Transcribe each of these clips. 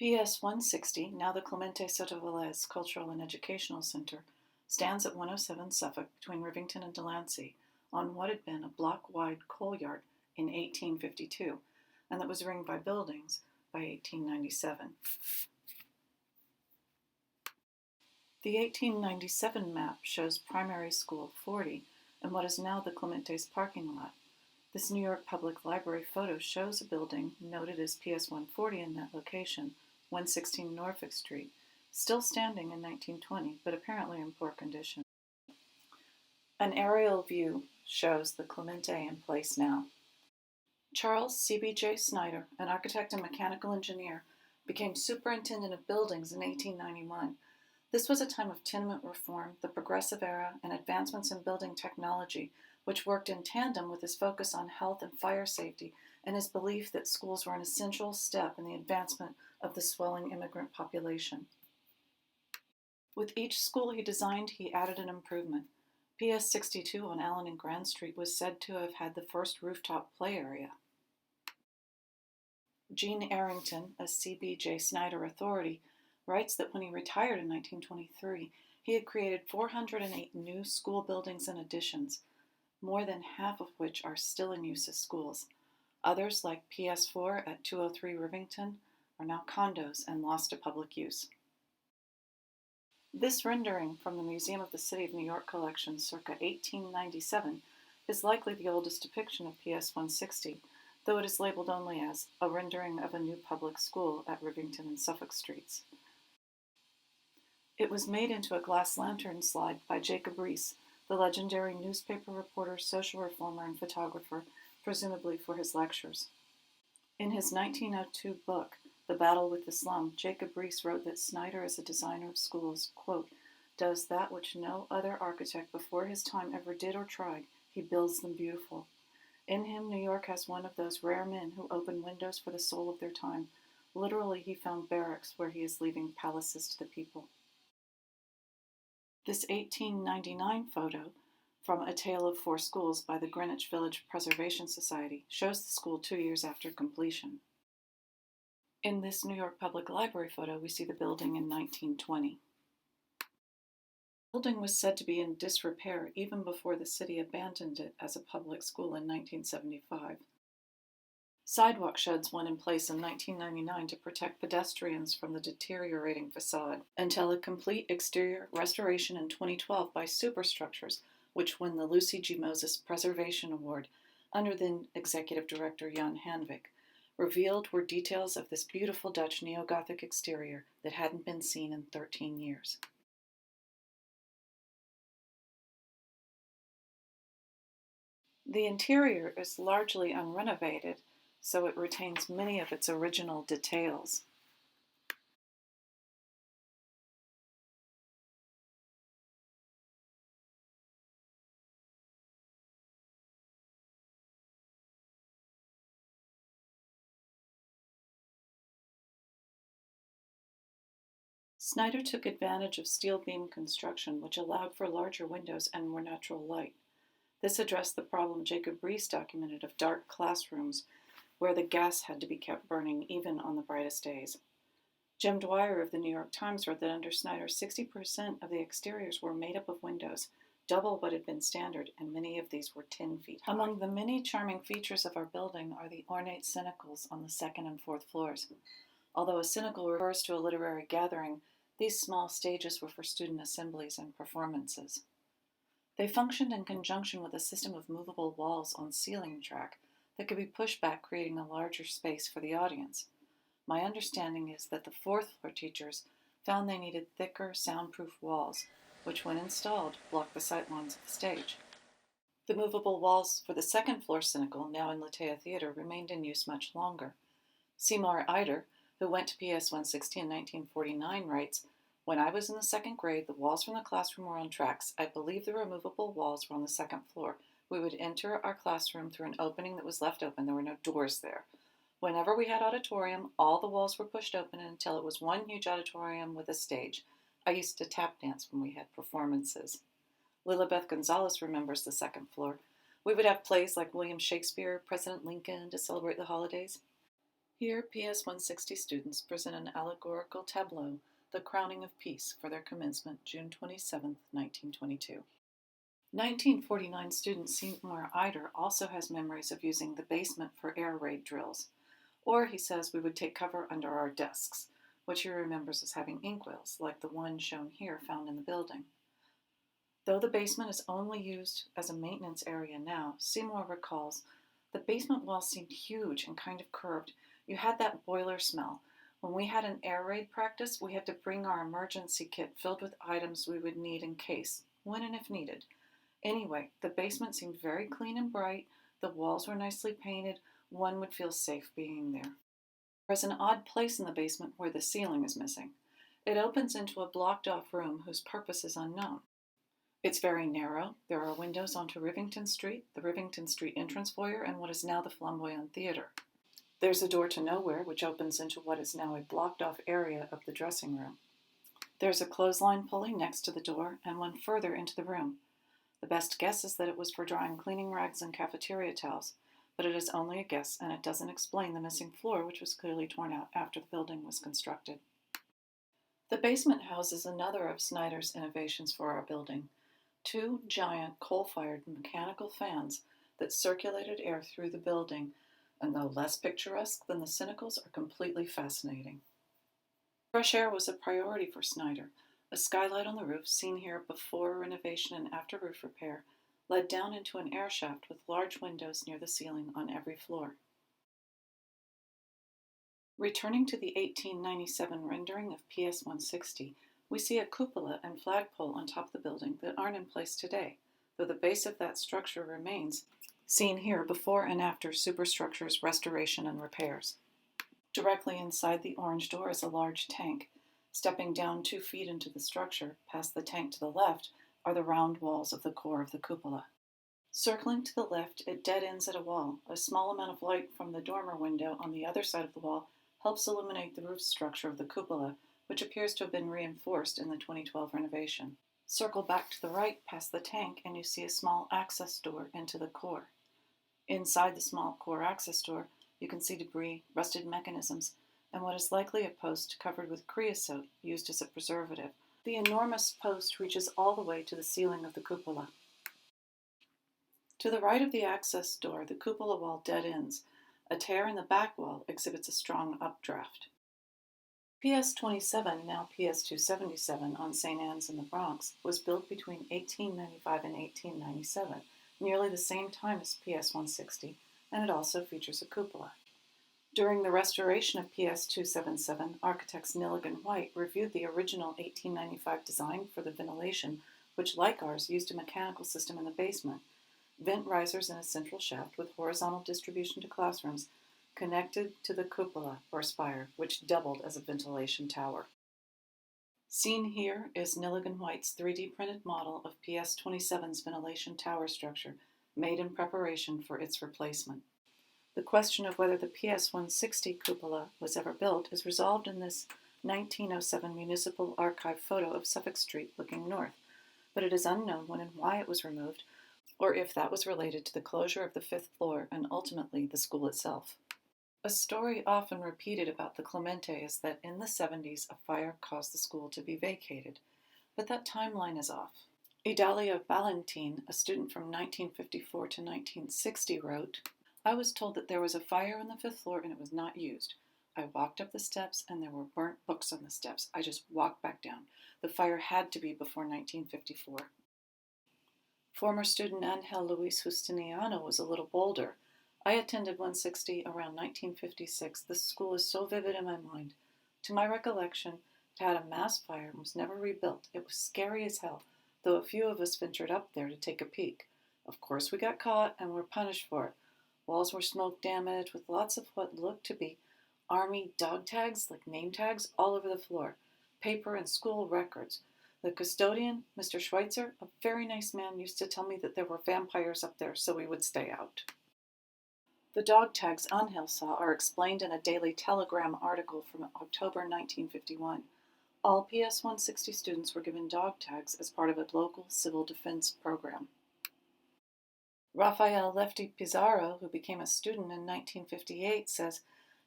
PS 160, now the Clemente Cultural and Educational Center, stands at 107 Suffolk between Rivington and Delancey on what had been a block-wide coal yard in 1852 and that was ringed by buildings by 1897. The 1897 map shows Primary School 40 and what is now the Clemente's parking lot. This New York Public Library photo shows a building noted as PS 140 in that location, 116 Norfolk Street, still standing in 1920, but apparently in poor condition. An aerial view shows the Clemente in place now. Charles CBJ Snyder, an architect and mechanical engineer, became superintendent of buildings in 1891. This was a time of tenement reform, the progressive era, and advancements in building technology, which worked in tandem with his focus on health and fire safety and his belief that schools were an essential step in the advancement of the swelling immigrant population. With each school he designed, he added an improvement. PS 62 on Allen and Grand Street was said to have had the first rooftop play area. Gene Arrington, a CBJ Snyder authority, writes that when he retired in 1923, he had created 408 new school buildings and additions, more than half of which are still in use as schools. Others, like PS4 at 203 Rivington, are now condos and lost to public use. This rendering from the Museum of the City of New York collection circa 1897 is likely the oldest depiction of PS 160, though it is labeled only as a rendering of a new public school at Rivington and Suffolk Streets. It was made into a glass lantern slide by Jacob Riis, the legendary newspaper reporter, social reformer, and photographer, presumably for his lectures. In his 1902 book, The Battle with the Slum, Jacob Riis wrote that Snyder, as a designer of schools, quote, does that which no other architect before his time ever did or tried. He builds them beautiful. In him, New York has one of those rare men who open windows for the soul of their time. Literally, he found barracks where he is leaving palaces to the people. This 1899 photo from A Tale of Four Schools by the Greenwich Village Preservation Society shows the school 2 years after completion. In this New York Public Library photo, we see the building in 1920. The building was said to be in disrepair even before the city abandoned it as a public school in 1975. Sidewalk sheds went in place in 1999 to protect pedestrians from the deteriorating facade, until a complete exterior restoration in 2012 by Superstructures, which won the Lucy G. Moses Preservation Award under then Executive Director Jan Hanvik, revealed were details of this beautiful Dutch neo-gothic exterior that hadn't been seen in 13 years. The interior is largely unrenovated, so it retains many of its original details. Snyder took advantage of steel beam construction, which allowed for larger windows and more natural light. This addressed the problem Jacob Riis documented of dark classrooms where the gas had to be kept burning even on the brightest days. Jim Dwyer of the New York Times wrote that under Snyder, 60% of the exteriors were made up of windows, double what had been standard, and many of these were 10 feet high. Among the many charming features of our building are the ornate cynacles on the second and fourth floors. Although a cynical refers to a literary gathering, these small stages were for student assemblies and performances. They functioned in conjunction with a system of movable walls on ceiling track that could be pushed back, creating a larger space for the audience. My understanding is that the fourth floor teachers found they needed thicker, soundproof walls, which, when installed, blocked the sightlines of the stage. The movable walls for the second floor cynical, now in Latea Theater, remained in use much longer. Seymour Eider, who went to PS 160 in 1949, writes, when I was in the second grade, the walls from the classroom were on tracks. I believe the removable walls were on the second floor. We would enter our classroom through an opening that was left open. There were no doors there. Whenever we had auditorium, all the walls were pushed open until it was one huge auditorium with a stage. I used to tap dance when we had performances. Lilibeth Gonzalez remembers the second floor. We would have plays like William Shakespeare, President Lincoln to celebrate the holidays. Here, PS 160 students present an allegorical tableau, The Crowning of Peace, for their commencement, June 27, 1922. 1949 student Seymour Eider also has memories of using the basement for air raid drills. Or, he says, we would take cover under our desks, which he remembers as having inkwells, like the one shown here found in the building. Though the basement is only used as a maintenance area now, Seymour recalls, the basement walls seemed huge and kind of curved. You had that boiler smell. When we had an air raid practice, we had to bring our emergency kit filled with items we would need in case, when and if needed. Anyway, the basement seemed very clean and bright. The walls were nicely painted. One would feel safe being there. There's an odd place in the basement where the ceiling is missing. It opens into a blocked-off room whose purpose is unknown. It's very narrow. There are windows onto Rivington Street, the Rivington Street entrance foyer, and what is now the Flamboyant Theater. There's a door to nowhere, which opens into what is now a blocked-off area of the dressing room. There's a clothesline pulley next to the door and one further into the room. The best guess is that it was for drying cleaning rags and cafeteria towels, but it is only a guess, and it doesn't explain the missing floor, which was clearly torn out after the building was constructed. The basement houses another of Snyder's innovations for our building, 2 giant coal-fired mechanical fans that circulated air through the building, and though less picturesque than the Cynicals, are completely fascinating. Fresh air was a priority for Snyder. A skylight on the roof, seen here before renovation and after roof repair, led down into an air shaft with large windows near the ceiling on every floor. Returning to the 1897 rendering of PS 160, we see a cupola and flagpole on top of the building that aren't in place today, though the base of that structure remains, seen here before and after superstructure's restoration and repairs. Directly inside the orange door is a large tank. Stepping down 2 feet into the structure, past the tank to the left, are the round walls of the core of the cupola. Circling to the left, it dead ends at a wall. A small amount of light from the dormer window on the other side of the wall helps illuminate the roof structure of the cupola, which appears to have been reinforced in the 2012 renovation. Circle back to the right past the tank and you see a small access door into the core. Inside the small core access door, you can see debris, rusted mechanisms, and what is likely a post covered with creosote used as a preservative. The enormous post reaches all the way to the ceiling of the cupola. To the right of the access door, the cupola wall dead ends. A tear in the back wall exhibits a strong updraft. PS 27, now PS 277 on St. Anne's in the Bronx, was built between 1895 and 1897, nearly the same time as PS 160, and it also features a cupola. During the restoration of PS 277, architects Nillig and White reviewed the original 1895 design for the ventilation, which, like ours, used a mechanical system in the basement, vent risers in a central shaft with horizontal distribution to classrooms, connected to the cupola, or spire, which doubled as a ventilation tower. Seen here is Nillig and White's 3D printed model of PS 27's ventilation tower structure, made in preparation for its replacement. The question of whether the PS 160 cupola was ever built is resolved in this 1907 Municipal Archive photo of Suffolk Street looking north, but it is unknown when and why it was removed, or if that was related to the closure of the 5th floor and ultimately the school itself. A story often repeated about the Clemente is that in the 70s a fire caused the school to be vacated, but that timeline is off. Idalia Valentin, a student from 1954 to 1960, wrote, I was told that there was a fire on the 5th floor and it was not used. I walked up the steps and there were burnt books on the steps. I just walked back down. The fire had to be before 1954. Former student Angel Luis Justiniano was a little bolder. I attended 160 around 1956. This school is so vivid in my mind. To my recollection, it had a mass fire and was never rebuilt. It was scary as hell, though a few of us ventured up there to take a peek. Of course we got caught and were punished for it. Walls were smoke damaged with lots of what looked to be army dog tags, like name tags, all over the floor, paper and school records. The custodian, Mr. Schweitzer, a very nice man, used to tell me that there were vampires up there, so we would stay out. The dog tags Angel saw are explained in a Daily Telegram article from October 1951. All PS 160 students were given dog tags as part of a local civil defense program. Rafael Lefty Pizarro, who became a student in 1958, says,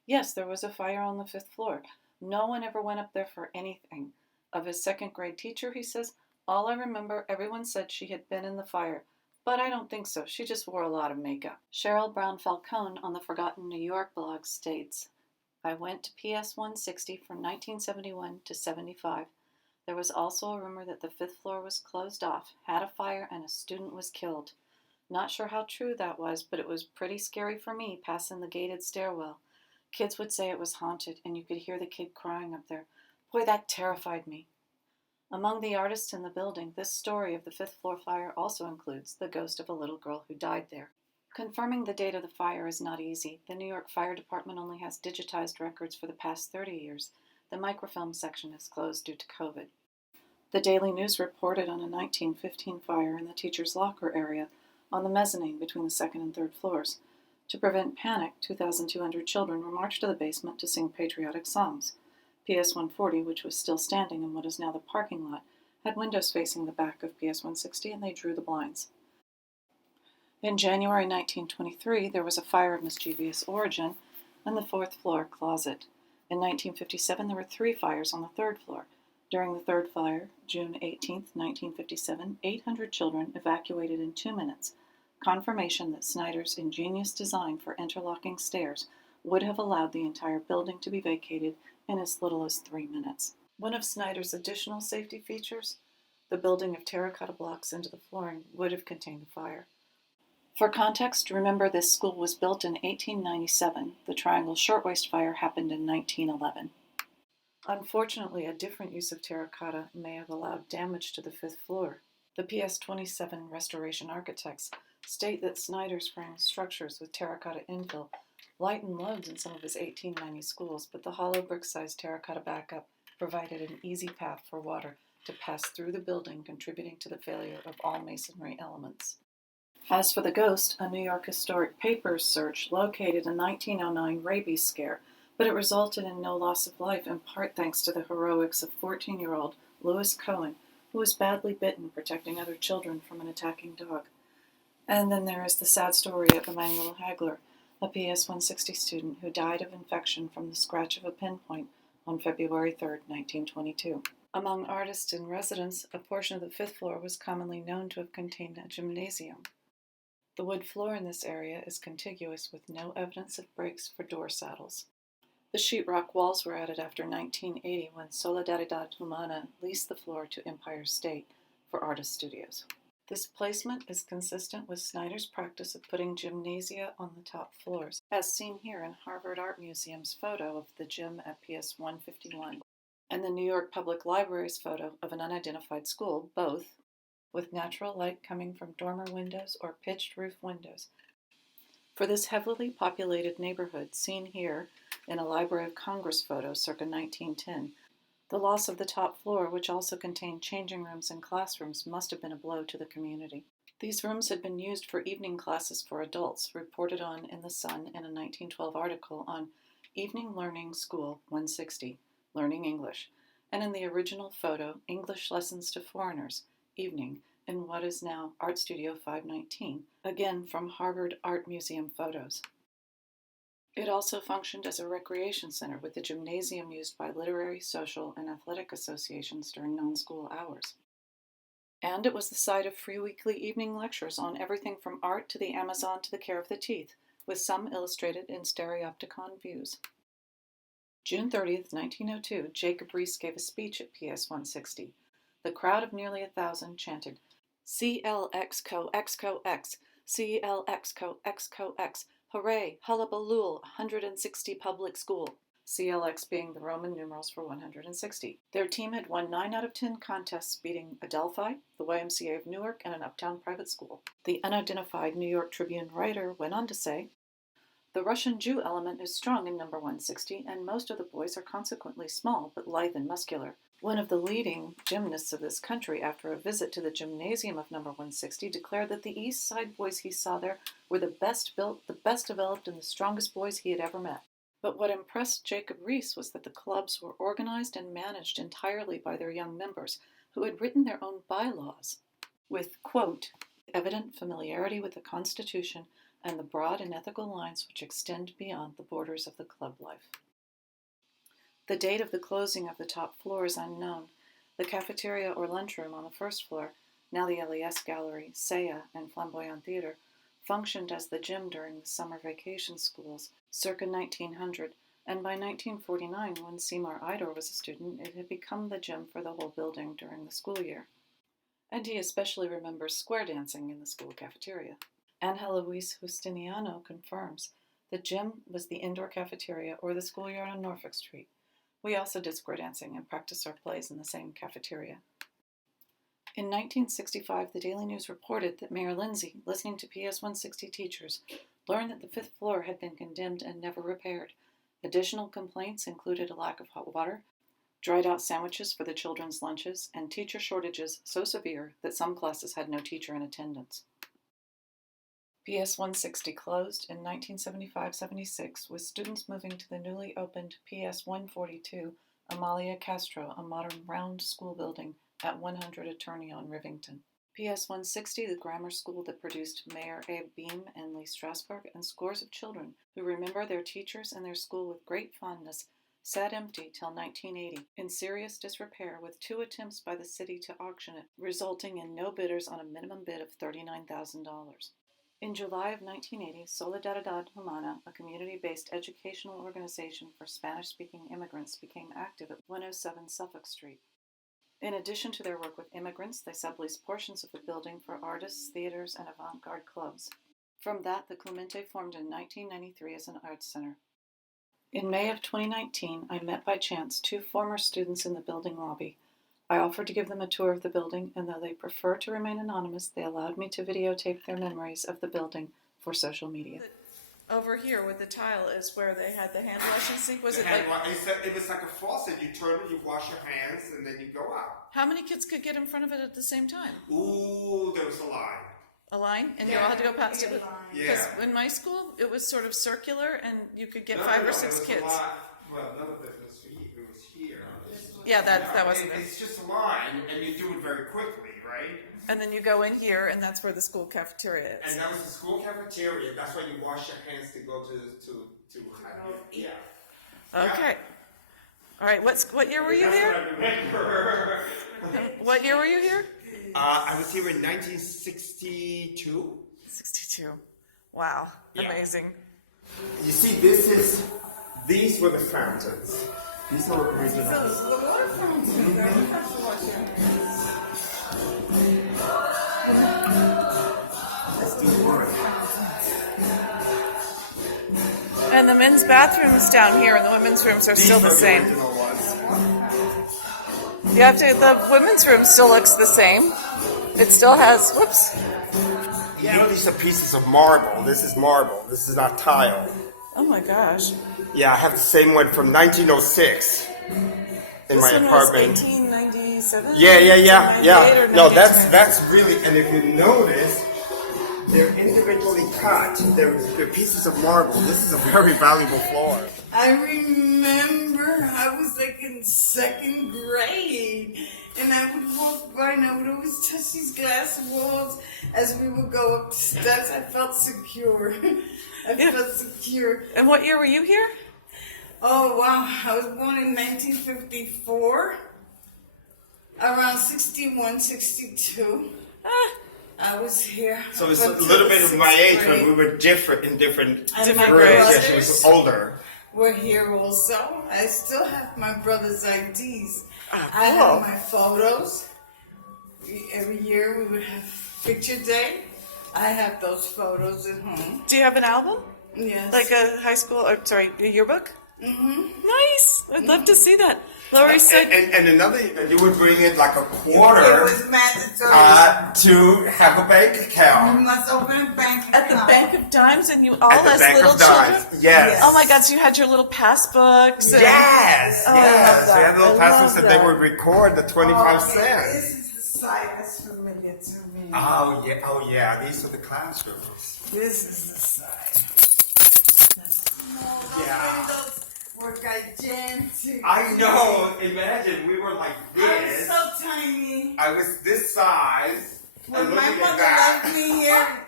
Yes, there was a fire on the 5th floor. No one ever went up there for anything. Of his second grade teacher, he says, all I remember, everyone said she had been in the fire, but I don't think so. She just wore a lot of makeup. Cheryl Brown Falcone on the Forgotten New York blog states, I went to PS 160 from 1971 to 75. There was also a rumor that the 5th floor was closed off, had a fire, and a student was killed. Not sure how true that was, but it was pretty scary for me passing the gated stairwell. Kids would say it was haunted, and you could hear the kid crying up there. Boy, that terrified me. Among the artists in the building, this story of the 5th floor fire also includes the ghost of a little girl who died there. Confirming the date of the fire is not easy. The New York Fire Department only has digitized records for the past 30 years. The microfilm section is closed due to COVID. The Daily News reported on a 1915 fire in the teacher's locker area on the mezzanine between the 2nd and 3rd floors. To prevent panic, 2,200 children were marched to the basement to sing patriotic songs. PS 140, which was still standing in what is now the parking lot, had windows facing the back of PS 160, and they drew the blinds. In January 1923, there was a fire of mischievous origin in the 4th floor closet. In 1957, there were 3 fires on the 3rd floor. During the 3rd fire, June 18, 1957, 800 children evacuated in 2 minutes. Confirmation that Snyder's ingenious design for interlocking stairs would have allowed the entire building to be vacated in as little as 3 minutes. One of Snyder's additional safety features, the building of terracotta blocks into the flooring, would have contained the fire. For context, remember this school was built in 1897. The Triangle Shirtwaist Fire happened in 1911. Unfortunately, a different use of terracotta may have allowed damage to the 5th floor. The PS 27 restoration architects state that Snyder's framed structures with terracotta infill lightened loads in some of his 1890 schools, but the hollow brick-sized terracotta backup provided an easy path for water to pass through the building, contributing to the failure of all masonry elements. As for the ghost, a New York Historic Papers search located a 1909 rabies scare, but it resulted in no loss of life, in part thanks to the heroics of 14-year-old Lewis Cohen, who was badly bitten protecting other children from an attacking dog. And then there is the sad story of Emmanuel Hagler, a PS 160 student who died of infection from the scratch of a pinpoint on February 3, 1922. Among artists in residence, a portion of the 5th floor was commonly known to have contained a gymnasium. The wood floor in this area is contiguous with no evidence of breaks for door saddles. The sheetrock walls were added after 1980 when Solidaridad Humana leased the floor to Empire State for artist studios. This placement is consistent with Snyder's practice of putting gymnasia on the top floors, as seen here in Harvard Art Museum's photo of the gym at PS 151, and the New York Public Library's photo of an unidentified school, both with natural light coming from dormer windows or pitched roof windows. For this heavily populated neighborhood, seen here in a Library of Congress photo circa 1910, the loss of the top floor, which also contained changing rooms and classrooms, must have been a blow to the community. These rooms had been used for evening classes for adults, reported on in The Sun in a 1912 article on Evening Learning School 160, Learning English, and in the original photo, English Lessons to Foreigners, Evening, in what is now Art Studio 519, again from Harvard Art Museum photos. It also functioned as a recreation center with the gymnasium used by literary, social, and athletic associations during non-school hours. And it was the site of free weekly evening lectures on everything from art to the Amazon to the care of the teeth, with some illustrated in stereopticon views. June 30th, 1902, Jacob Riis gave a speech at PS 160. The crowd of nearly 1,000 chanted, CLXCO XCO X, CLXCO XCO X, hooray, hullabaloo, 160 public school. CLX being the Roman numerals for 160. Their team had won 9 out of 10 contests, beating Adelphi, the YMCA of Newark, and an uptown private school. The unidentified New York Tribune writer went on to say, the Russian Jew element is strong in number 160, and most of the boys are consequently small but lithe and muscular. One of the leading gymnasts of this country, after a visit to the gymnasium of number 160, declared that the East Side boys he saw there were the best built, the best developed, and the strongest boys he had ever met. But what impressed Jacob Riis was that the clubs were organized and managed entirely by their young members, who had written their own bylaws, with, quote, evident familiarity with the Constitution and the broad and ethical lines which extend beyond the borders of the club life. The date of the closing of the top floor is unknown. The cafeteria or lunchroom on the first floor, now the LES Gallery, Saya, and Flamboyant Theater, functioned as the gym during the summer vacation schools, circa 1900, and by 1949, when Seymour Idor was a student, it had become the gym for the whole building during the school year. And he especially remembers square dancing in the school cafeteria. Angela Luis Justiniano confirms the gym was the indoor cafeteria or the schoolyard on Norfolk Street. We also did square dancing and practiced our plays in the same cafeteria. In 1965, the Daily News reported that Mayor Lindsay, listening to PS 160 teachers, learned that the fifth floor had been condemned and never repaired. Additional complaints included a lack of hot water, dried out sandwiches for the children's lunches, and teacher shortages so severe that some classes had no teacher in attendance. PS 160 closed in 1975-76, with students moving to the newly opened PS 142 Amalia Castro, a modern round school building at 100 Attorney on Rivington. PS 160, the grammar school that produced Mayor Abe Beam and Lee Strasberg, and scores of children who remember their teachers and their school with great fondness, sat empty till 1980, in serious disrepair, with 2 attempts by the city to auction it, resulting in no bidders on a minimum bid of $39,000. In July of 1980, Solidaridad Humana, a community-based educational organization for Spanish-speaking immigrants, became active at 107 Suffolk Street. In addition to their work with immigrants, they subleased portions of the building for artists, theaters, and avant-garde clubs. From that, the Clemente formed in 1993 as an arts center. In May of 2019, I met by chance 2 former students in the building lobby. I offered to give them a tour of the building, and though they prefer to remain anonymous, they allowed me to videotape their memories of the building for social media. Over here with the tile is where they had the hand washing sink. Was it like... It was like a faucet. You turn it, you wash your hands, and then you go out. How many kids could get in front of it at the same time? Ooh, there was a line. A line? And you all had to go past it? Yeah. Because in my school, it was sort of circular, and you could get 5 or 6 kids. Well, none of it was here. It was here. Yeah, that wasn't it. It's just a line, and you do it very quickly, right? And then you go in here, and that's where the school cafeteria is. And that was the school cafeteria. That's why you wash your hands to go to yeah. Okay. All right. What year were you here? What year were you here? I was here in 1962. 62. Wow. Yeah. Amazing. You see, these were the fountains. These are original. And the men's bathrooms down here and the women's rooms are still the same. The women's room still looks the same. It still has, whoops. You know, these are pieces of marble. This is marble. This is not tile. Oh my gosh. Yeah, I have the same one from 1906 in my apartment. Was 1897? Yeah. No, that's really, and if you notice, they're individually cut. They're pieces of marble. This is a very valuable floor. I remember I was like in 2nd grade, and I would walk by and I would always touch these glass walls as we would go up the steps. I felt secure. I felt secure. And what year were you here? Oh, wow. I was born in 1954, around 61, 62. I was here. So it's a little bit of my age, but we were different in different grades. Yeah, she was older. We're here also. I still have my brother's IDs. Oh, I have my photos. Every year we would have picture day. I have those photos at home. Do you have an album? Yes. Like a yearbook? Mm-hmm. Nice. I'd love to see that. Lori said... And another, you would bring in like a quarter It was mandatory. to have a bank account. You must open a bank account. At the Bank of Dimes, and you all At the as Bank little of Dimes. children? Yes. Oh my God, so you had your little passbooks. And... Yes. Oh, Yes. I We love had little that. passports that they would record the 25 cents. This is the side that's familiar to me. Oh yeah. These are the classrooms. This is the side. Those windows were gigantic. I know. Imagine we were like I this. was so tiny. I was this size. When and my looking at mother that. left me here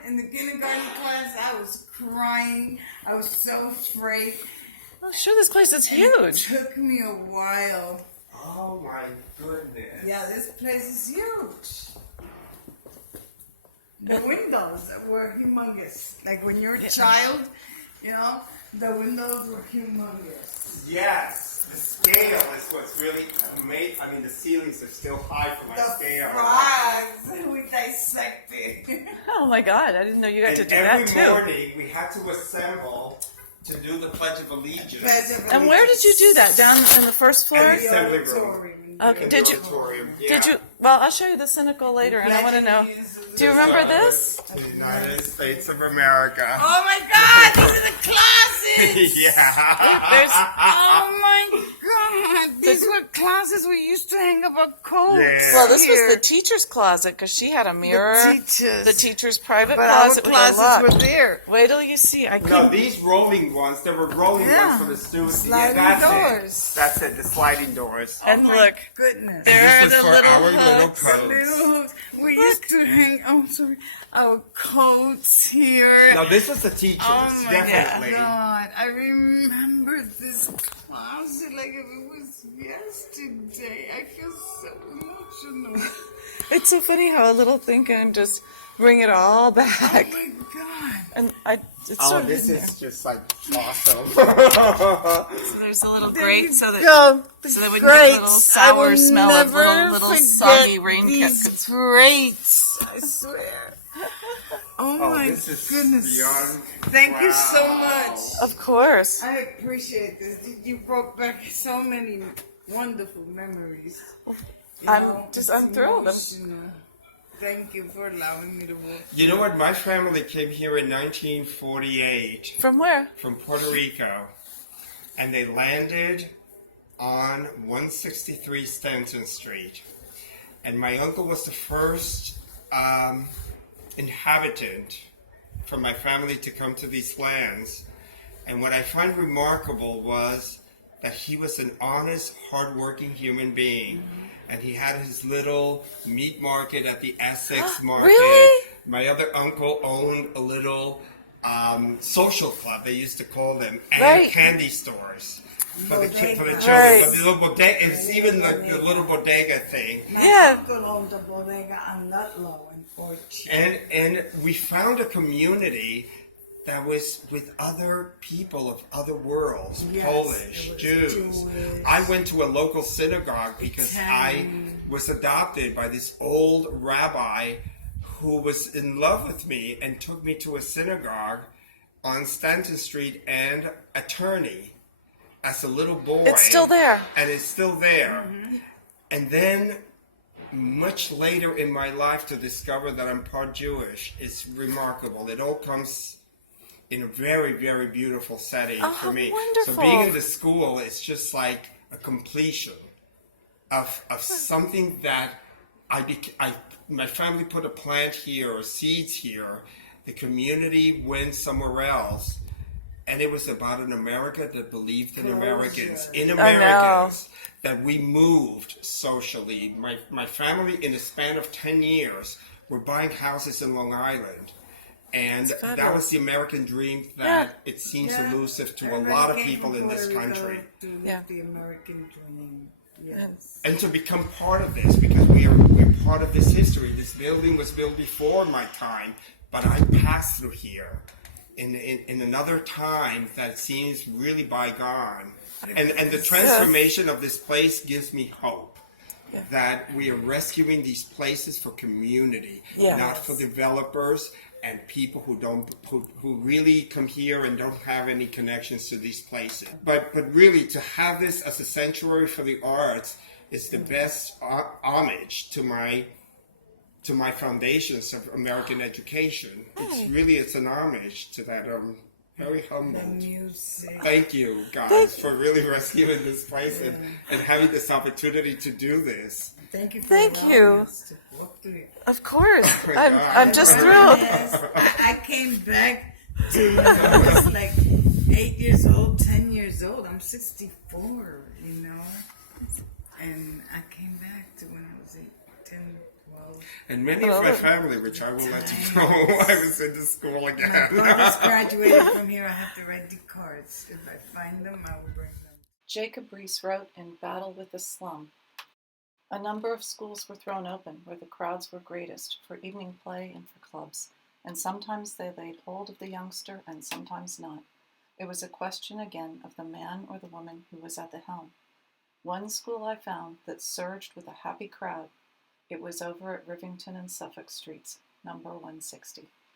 in the kindergarten class, I was crying. I was so afraid. Oh, sure, this place is And huge. it took me a while. Oh my goodness. Yeah, this place is huge. The windows were humongous. Like when you're a child, you know, the windows were humongous. Yes, the scale is what's really made. I mean, the ceilings are still high for my The scale. frogs we dissected. Oh my God, I didn't know you got to And do that every too. morning we had to assemble to do the Pledge of Allegiance. And where did you do that? Down in the first floor? At the assembly room. Okay, In did the you? auditorium, Did yeah. you? Well, I'll show you the cynical later, and I want to know. Do you remember this? The United States of America. Oh my God, these are the classes! Yeah. There's Oh my God, these were classes we used to hang up our coats. Yeah. well, this here. was the teacher's closet because she had a mirror. The teacher's private But our closet with a lock. classes were there. Wait till you see. I No, can't. these rolling ones, there were rolling Yeah. ones for the students. Sliding that's doors. it. That's it, the sliding doors. And Oh my look, goodness. there are This the was for little our little hooks. coats. Little- We used to hang, our coats here. No, this was the teachers, Oh my definitely. God, I remember this closet like if it was yesterday. I feel so emotional. It's so funny how a little thing can just bring it all Oh back. my God. And it's Oh, sort of this in there. is just like awesome. So there's a little grate so that Go. so that would Great. get a little sour smell of little forget soggy rain these cups. grates. I swear. Oh, Oh, my this is goodness. beyond. Thank you so Wow. much. Of course. I appreciate this. You brought back so many wonderful memories. You I'm know, just- it's I'm thrilled. emotional. Thank you for allowing me to walk. You know what? My family came here in 1948 From where? from Puerto Rico, and they landed on 163 Stanton Street. And my uncle was the first inhabitant from my family to come to these lands. And what I find remarkable was that he was an honest, hardworking human being. And he had his little meat market at the Essex Market. Really? My other uncle owned a little social club, they used to call them, and Right. candy stores for the children. Right. The little bodega, it's even the little bodega thing. My Yeah. uncle owned a bodega on Ludlow in Fort Cheek. And we found a community that was with other people of other worlds, Yes, Polish, it was Jews. Jewish, I went to a local synagogue because Italian. I was adopted by this old rabbi who was in love with me and took me to a synagogue on Stanton Street and attorney as a little boy. It's still there. And it's still there. And then much later in my life to discover that I'm part Jewish is remarkable. It all comes in a very, very beautiful setting Oh, for me. wonderful. So being in the school is just like a completion of something that my family put a plant here or seeds here. The community went somewhere else. And it was about an America that believed in Americans. In Americans. That we moved socially. My family, in a span of 10 years, were buying houses in Long Island. And that was the American dream that it seems elusive to a lot of people in this country. Yeah. The American dream. Yes. And to become part of this, because we're part of this history. This building was built before my time, but I passed through here in another time that seems really bygone. And the transformation of this place gives me hope. That we are rescuing these places for community, not for developers and people who really come here and don't have any connections to these places. But really, to have this as a sanctuary for the arts is the best homage to my foundations of American education. It's an homage to that. Very humbled. Music. Thank you, guys, for really rescuing this place and having this opportunity to do this. Thank you for Thank allowing you. us to walk through it. Of course. Oh my God. I'm just thrilled. Yes, I came back to when I was like 8 years old, 10 years old. I'm 64, you know. And I came back to when I was 8, 10, Well, And many of my family, which I will let you know, I was in the school again. my brothers graduated from here. I have to write the cards. If I find them, I will bring them. Jacob Riis wrote in Battle with the Slum, "A number of schools were thrown open where the crowds were greatest for evening play and for clubs, and sometimes they laid hold of the youngster and sometimes not. It was a question again of the man or the woman who was at the helm. One school I found that surged with a happy crowd. It was over at Rivington and Suffolk Streets, number 160.